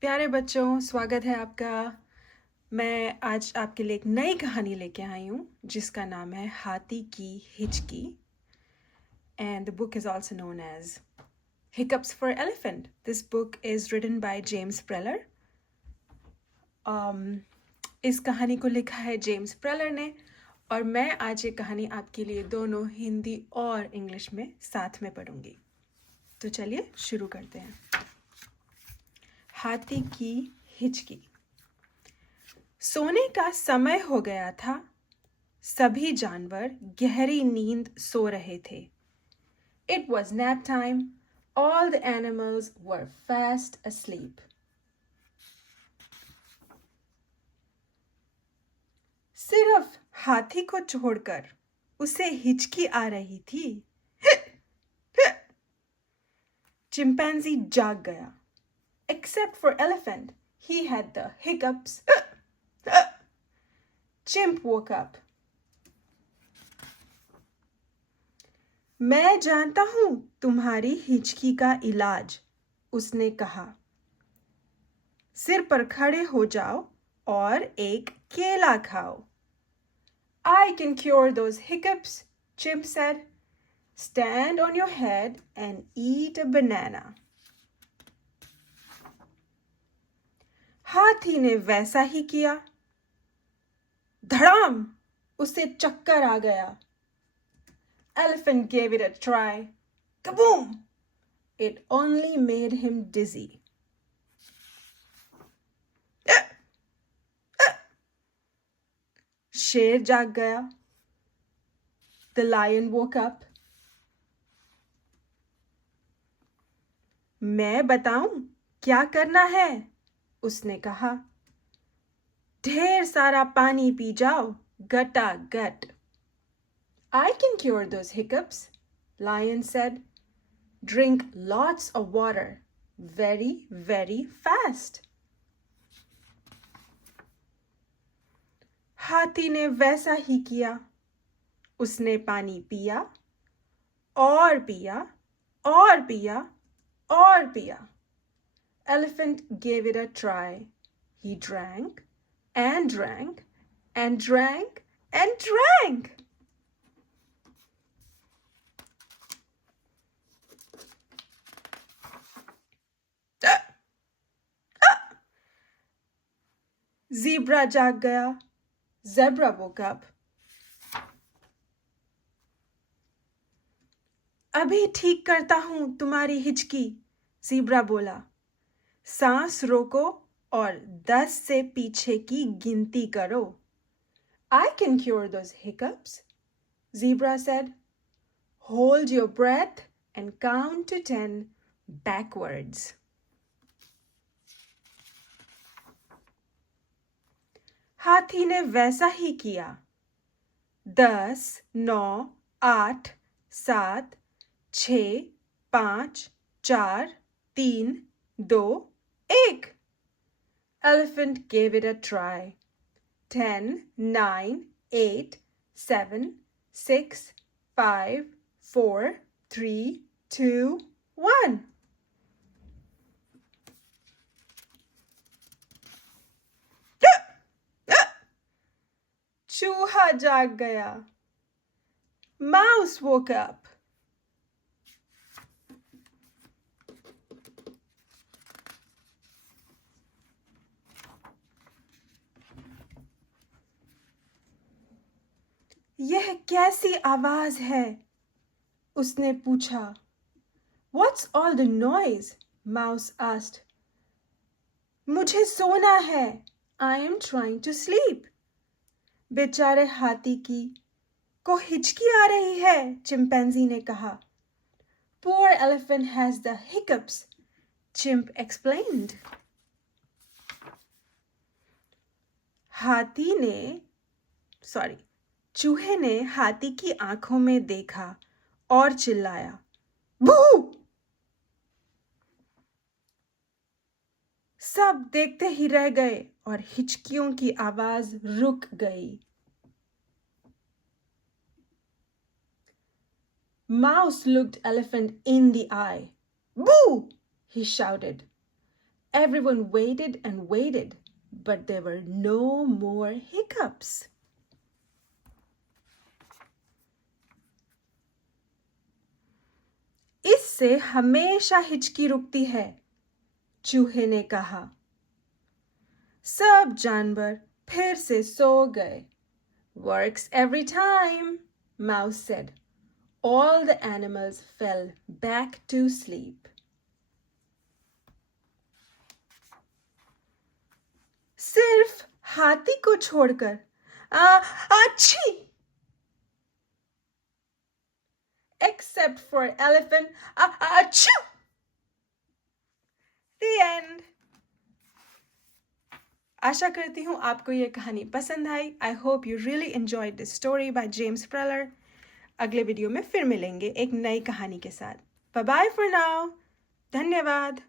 प्यारे बच्चों, स्वागत है आपका। मैं आज आपके लिए एक नई कहानी लेके आई हूँ जिसका नाम है हाथी की हिचकी and the book is also known as Hiccups for Elephant. This book is written by James Preller. इस कहानी को लिखा है जेम्स प्रेलर ने और मैं आज ये कहानी आपके लिए दोनों हिंदी और इंग्लिश में साथ में पढ़ूंगी। तो चलिए शुरू करते हैं। हाथी की हिचकी। सोने का समय हो गया था। सभी जानवर गहरी नींद सो रहे थे। It was nap time. All the animals were fast asleep. सिर्फ हाथी को छोड़कर उसे हिचकी आ रही थी। चिंपैंजी जाग गया। Except for elephant, he had the hiccups. Chimp woke up. मैं जानता हूं तुम्हारी हिचकी का इलाज, उसने कहा। सिर पर खड़े हो जाओ और एक केला खाओ। I can cure those hiccups, Chimp said. Stand on your head and eat a banana. हाथी ने वैसा ही किया। धड़ाम! उसे चक्कर आ गया। Elephant gave it a try. Kaboom! It only made him dizzy. शेर जाग गया। The lion woke up. मैं बताऊं क्या करना है, उसने कहा। ढेर सारा पानी पी जाओ, गटागट। I can cure those hiccups, Lion said. Drink lots of water, very, very fast. हाथी ने वैसा ही किया। उसने पानी पिया और पिया और पिया और पिया। Elephant gave it a try. He drank and drank and drank and drank. Zebra जाग गया। Zebra woke up. अभी ठीक करता हूं तुम्हारी हिचकी, ज़ीब्रा बोला। सांस रोको और 10 से पीछे की गिनती करो। I can cure those hiccups, Zebra said. Hold your breath and count to 10 backwards. हाथी ने वैसा ही किया। 10, 9, 8, 7, 6, 5, 4, 3, 2, 1. Elephant gave it a try. 10, 9, 8, 7, 6, 5, 4, 3, 2, 1. चूहा जाग गया। Mouse woke up. यह कैसी आवाज है? उसने पूछा। What's all the noise? Mouse asked. मुझे सोना है। I am trying to sleep. बेचारे हाथी को हिचकी आ रही है, चिंपैंजी ने कहा। Poor elephant has the hiccups, Chimp explained. चूहे ने हाथी की आंखों में देखा और चिल्लाया, बू! सब देखते ही रह गए और हिचकियों की आवाज रुक गई। Mouse looked elephant in the eye. Boo! He shouted. Everyone waited and waited, but there were no more hiccups. इससे हमेशा हिचकी रुकती है, चूहे ने कहा। सब जानवर फिर से सो गए। Works every time, Mouse said. All the animals fell back to sleep. सिर्फ हाथी को छोड़कर। अच्छी! Except for elephant. Achoo! The end. आशा करती हूँ आपको ये कहानी पसंद आई। I hope you really enjoyed this story by James प्रेलर। अगले वीडियो में फिर मिलेंगे एक नई कहानी के साथ। Bye bye for now. धन्यवाद।